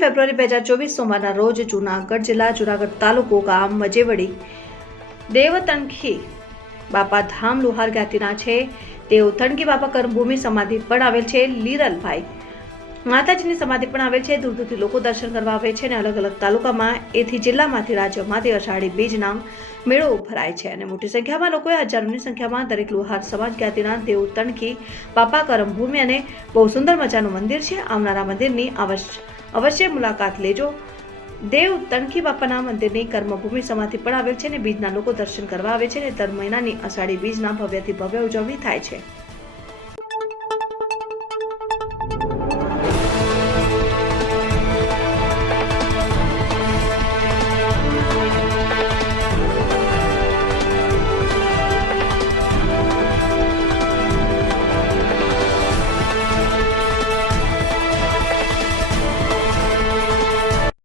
ફેબ્રુઆરી 2024 સોમવારના રોજ જૂનાગઢ જિલ્લા જૂનાગઢ તાલુકો ગામ મજેવડી દેવતણખી બાપા ધામ લુહાર જ્ઞાતિના છે તેઓ તણખી બાપા કર્મભૂમિ સમાધિ પણ આવેલ છે. લીરલભાઈ માતાજીની સમાધિ પણ આવેલ છે. દૂર દૂરથી લોકો દર્શન કરવા આવે છે અને અલગ અલગ તાલુકામાં એથી જિલ્લામાંથી રાજ્યમાંથી અષાઢી બીજના મેળો ભરાય છે અને મોટી સંખ્યામાં લોકોએ હજારોની સંખ્યામાં દરેક લુહાર સમાજ જ્ઞાતિના દેવ તણખી બાપા કર્મભૂમિ અને બહુ સુંદર મજાનું મંદિર છે. આવનારા મંદિરની અવશ્ય મુલાકાત લેજો. દેવ તણખી બાપાના મંદિરની કર્મભૂમિ સમાધિ પણ આવેલ છે અને બીજના લોકો દર્શન કરવા આવે છે અને દર મહિનાની અષાઢી બીજના ભવ્યથી ભવ્ય ઉજવણી થાય છે.